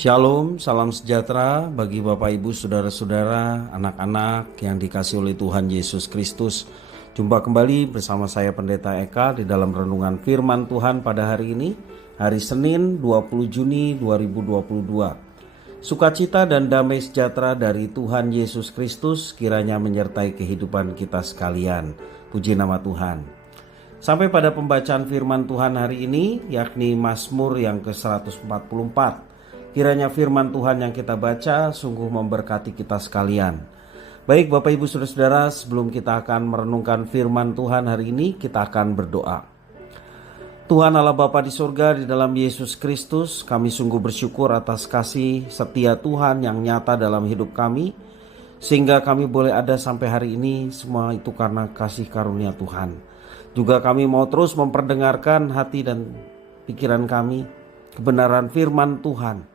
Shalom, salam sejahtera bagi Bapak Ibu, Saudara-saudara, anak-anak yang dikasihi oleh Tuhan Yesus Kristus. Jumpa kembali bersama saya Pendeta Eka di dalam renungan firman Tuhan pada hari ini, hari Senin 20 Juni 2022. Sukacita dan damai sejahtera dari Tuhan Yesus Kristus kiranya menyertai kehidupan kita sekalian. Puji nama Tuhan. Sampai pada pembacaan firman Tuhan hari ini, yakni Mazmur yang ke-144. Kiranya firman Tuhan yang kita baca sungguh memberkati kita sekalian. Baik Bapak Ibu Saudara-saudara, sebelum kita akan merenungkan firman Tuhan hari ini, kita akan berdoa. Tuhan Allah Bapa di surga, di dalam Yesus Kristus, kami sungguh bersyukur atas kasih setia Tuhan yang nyata dalam hidup kami, sehingga kami boleh ada sampai hari ini. Semua itu karena kasih karunia Tuhan. Juga kami mau terus memperdengarkan hati dan pikiran kami, kebenaran firman Tuhan.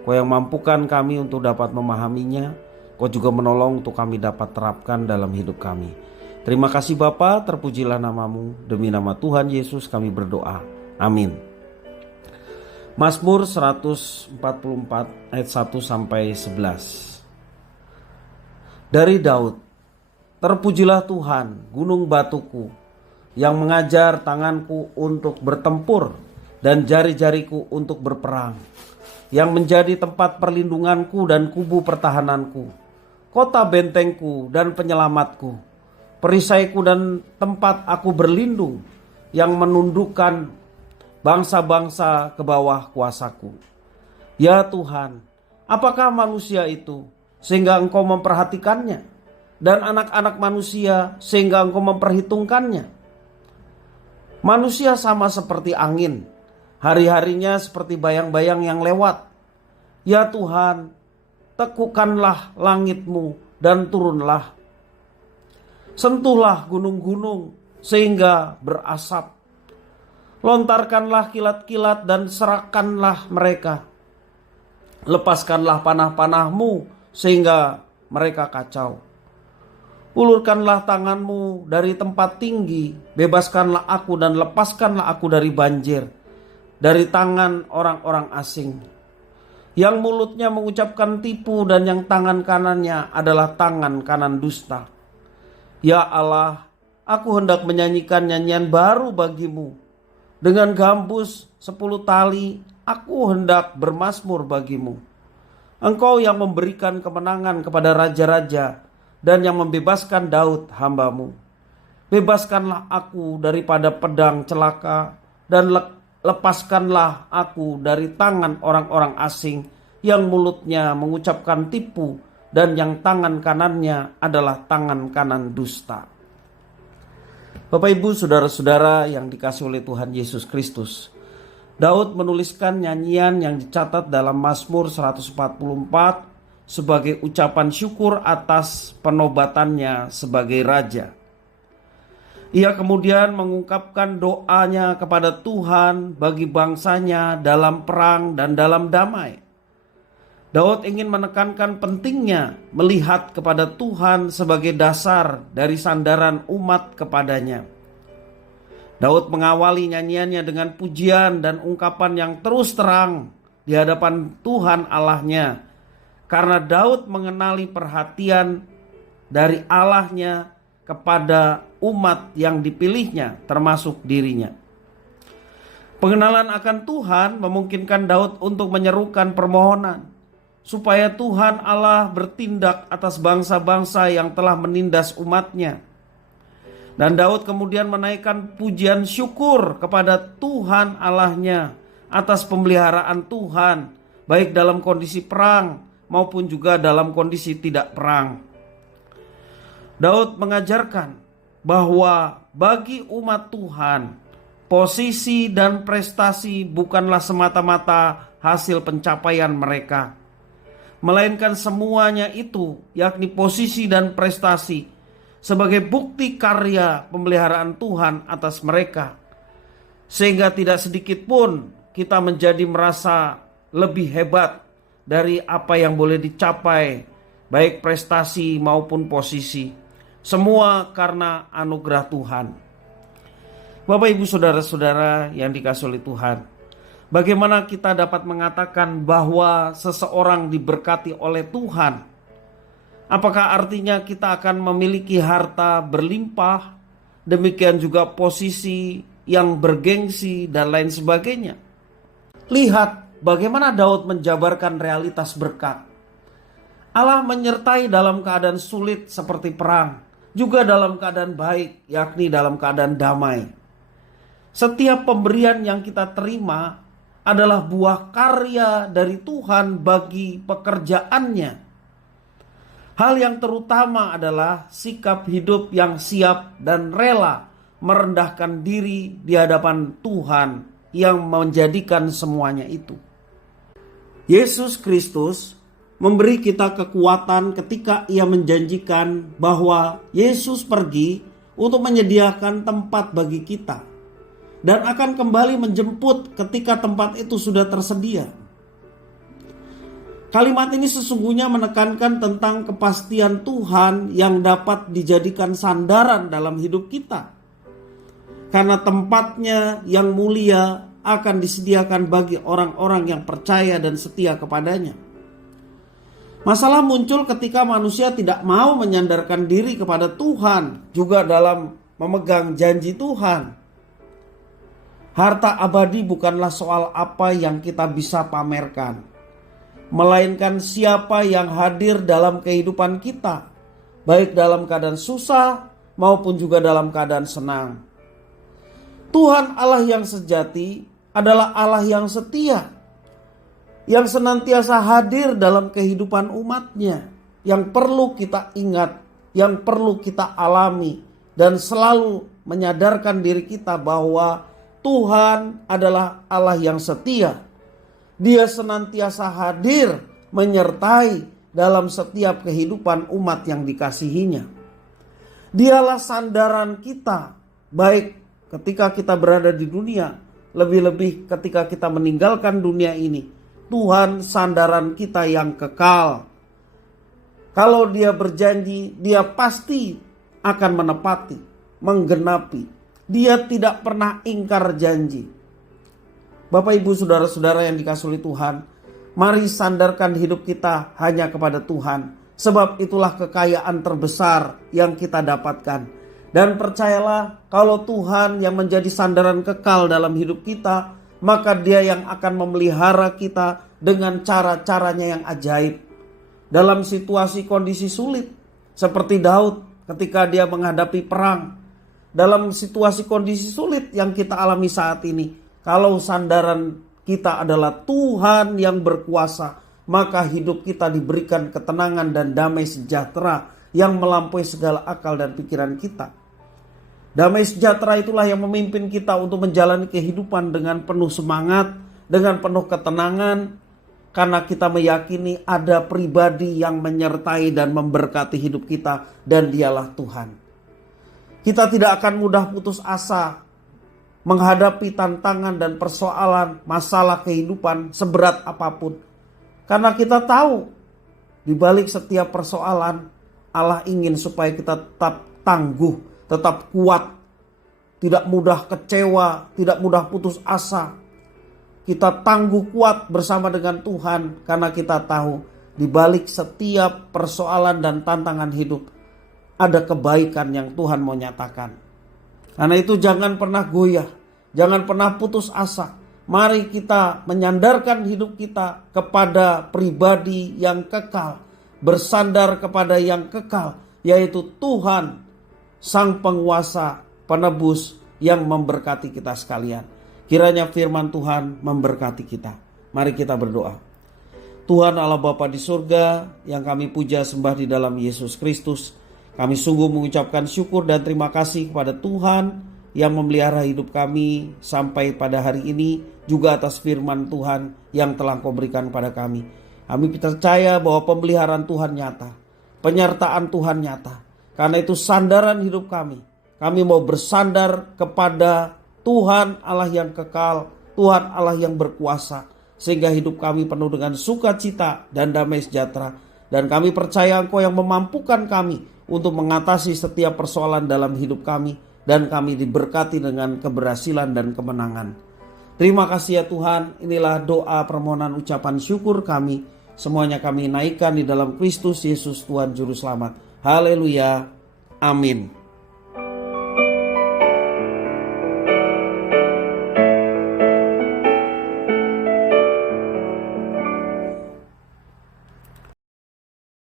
Kau yang mampukan kami untuk dapat memahaminya, Kau juga menolong untuk kami dapat terapkan dalam hidup kami. Terima kasih Bapa, terpujilah namamu. Demi nama Tuhan Yesus kami berdoa. Amin. Mazmur 144 ayat 1-11. Dari Daud, terpujilah Tuhan, gunung batuku, yang mengajar tanganku untuk bertempur dan jari-jariku untuk berperang, yang menjadi tempat perlindunganku dan kubu pertahananku, kota bentengku dan penyelamatku, perisaiku dan tempat aku berlindung, yang menundukkan bangsa-bangsa ke bawah kuasaku. Ya Tuhan, apakah manusia itu sehingga Engkau memperhatikannya, dan anak-anak manusia sehingga Engkau memperhitungkannya? Manusia sama seperti angin, hari-harinya seperti bayang-bayang yang lewat. Ya Tuhan, tekukanlah langit-Mu dan turunlah. Sentuhlah gunung-gunung sehingga berasap. Lontarkanlah kilat-kilat dan serahkanlah mereka. Lepaskanlah panah-panah-Mu sehingga mereka kacau. Ulurkanlah tangan-Mu dari tempat tinggi, bebaskanlah aku dan lepaskanlah aku dari banjir, dari tangan orang-orang asing, yang mulutnya mengucapkan tipu dan yang tangan kanannya adalah tangan kanan dusta. Ya Allah, aku hendak menyanyikan nyanyian baru bagimu. Dengan gambus 10 tali, aku hendak bermazmur bagimu. Engkau yang memberikan kemenangan kepada raja-raja dan yang membebaskan Daud hambamu. Bebaskanlah aku daripada pedang celaka dan lepaskanlah aku dari tangan orang-orang asing yang mulutnya mengucapkan tipu dan yang tangan kanannya adalah tangan kanan dusta. Bapak Ibu Saudara-saudara yang dikasihi oleh Tuhan Yesus Kristus, Daud menuliskan nyanyian yang dicatat dalam Mazmur 144 sebagai ucapan syukur atas penobatannya sebagai raja. Ia kemudian mengungkapkan doanya kepada Tuhan bagi bangsanya dalam perang dan dalam damai. Daud ingin menekankan pentingnya melihat kepada Tuhan sebagai dasar dari sandaran umat kepadanya. Daud mengawali nyanyiannya dengan pujian dan ungkapan yang terus terang di hadapan Tuhan Allahnya, karena Daud mengenali perhatian dari Allahnya kepada umat yang dipilihnya, termasuk dirinya. Pengenalan akan Tuhan memungkinkan Daud untuk menyerukan permohonan supaya Tuhan Allah bertindak atas bangsa-bangsa yang telah menindas umatnya. Dan Daud kemudian menaikkan pujian syukur kepada Tuhan Allahnya atas pemeliharaan Tuhan, baik dalam kondisi perang maupun juga dalam kondisi tidak perang. Daud mengajarkan bahwa bagi umat Tuhan, posisi dan prestasi bukanlah semata-mata hasil pencapaian mereka, melainkan semuanya itu, yakni posisi dan prestasi, sebagai bukti karya pemeliharaan Tuhan atas mereka, sehingga tidak sedikit pun kita menjadi merasa lebih hebat dari apa yang boleh dicapai, baik prestasi maupun posisi. Semua karena anugerah Tuhan. Bapak Ibu Saudara-saudara yang dikasihi oleh Tuhan, Bagaimana kita dapat mengatakan bahwa seseorang diberkati oleh Tuhan? Apakah artinya kita akan memiliki harta berlimpah, demikian juga posisi yang bergengsi dan lain sebagainya? Lihat bagaimana Daud menjabarkan realitas berkat. Allah menyertai dalam keadaan sulit seperti perang, juga dalam keadaan baik, yakni dalam keadaan damai. Setiap pemberian yang kita terima adalah buah karya dari Tuhan bagi pekerjaannya. Hal yang terutama adalah sikap hidup yang siap dan rela merendahkan diri di hadapan Tuhan yang menjadikan semuanya itu. Yesus Kristus memberi kita kekuatan ketika Ia menjanjikan bahwa Yesus pergi untuk menyediakan tempat bagi kita dan akan kembali menjemput ketika tempat itu sudah tersedia. Kalimat ini sesungguhnya menekankan tentang kepastian Tuhan yang dapat dijadikan sandaran dalam hidup kita. Karena tempatnya yang mulia akan disediakan bagi orang-orang yang percaya dan setia kepadanya. Masalah muncul ketika manusia tidak mau menyandarkan diri kepada Tuhan, juga dalam memegang janji Tuhan. Harta abadi bukanlah soal apa yang kita bisa pamerkan, melainkan siapa yang hadir dalam kehidupan kita, baik dalam keadaan susah maupun juga dalam keadaan senang. Tuhan Allah yang sejati adalah Allah yang setia, yang senantiasa hadir dalam kehidupan umatnya, yang perlu kita ingat, yang perlu kita alami, dan selalu menyadarkan diri kita bahwa Tuhan adalah Allah yang setia. Dia senantiasa hadir menyertai dalam setiap kehidupan umat yang dikasihinya. Dialah sandaran kita, baik ketika kita berada di dunia, lebih-lebih ketika kita meninggalkan dunia ini. Tuhan sandaran kita yang kekal. Kalau Dia berjanji, Dia pasti akan menepati, menggenapi. Dia tidak pernah ingkar janji. Bapak ibu saudara-saudara yang dikasihi oleh Tuhan, mari sandarkan hidup kita hanya kepada Tuhan. Sebab itulah kekayaan terbesar yang kita dapatkan. Dan percayalah, kalau Tuhan yang menjadi sandaran kekal dalam hidup kita, maka Dia yang akan memelihara kita dengan cara-caranya yang ajaib. Dalam situasi kondisi sulit, seperti Daud ketika dia menghadapi perang. Dalam situasi kondisi sulit yang kita alami saat ini, kalau sandaran kita adalah Tuhan yang berkuasa, maka hidup kita diberikan ketenangan dan damai sejahtera yang melampaui segala akal dan pikiran kita. Damai sejahtera itulah yang memimpin kita untuk menjalani kehidupan dengan penuh semangat, dengan penuh ketenangan, karena kita meyakini ada pribadi yang menyertai dan memberkati hidup kita, dan Dialah Tuhan. Kita tidak akan mudah putus asa menghadapi tantangan dan persoalan masalah kehidupan seberat apapun. Karena kita tahu di balik setiap persoalan Allah ingin supaya kita tetap tangguh, tetap kuat, tidak mudah kecewa, tidak mudah putus asa. Kita tangguh kuat bersama dengan Tuhan karena kita tahu di balik setiap persoalan dan tantangan hidup ada kebaikan yang Tuhan mau nyatakan. Karena itu jangan pernah goyah, jangan pernah putus asa. Mari kita menyandarkan hidup kita kepada pribadi yang kekal, bersandar kepada yang kekal, yaitu Tuhan, Sang Penguasa, Penebus yang memberkati kita sekalian. Kiranya firman Tuhan memberkati kita. Mari kita berdoa. Tuhan Allah Bapa di surga, yang kami puja sembah di dalam Yesus Kristus, kami sungguh mengucapkan syukur dan terima kasih kepada Tuhan yang memelihara hidup kami sampai pada hari ini, juga atas firman Tuhan yang telah Kau berikan kepada kami. Kami percaya bahwa pemeliharaan Tuhan nyata, penyertaan Tuhan nyata. Karena itu sandaran hidup kami. Kami mau bersandar kepada Tuhan Allah yang kekal, Tuhan Allah yang berkuasa, sehingga hidup kami penuh dengan sukacita dan damai sejahtera. Dan kami percaya Engkau yang memampukan kami untuk mengatasi setiap persoalan dalam hidup kami, dan kami diberkati dengan keberhasilan dan kemenangan. Terima kasih ya Tuhan, inilah doa permohonan ucapan syukur kami. Semuanya kami naikkan di dalam Kristus Yesus Tuhan Juru Selamat. Haleluya. Amin.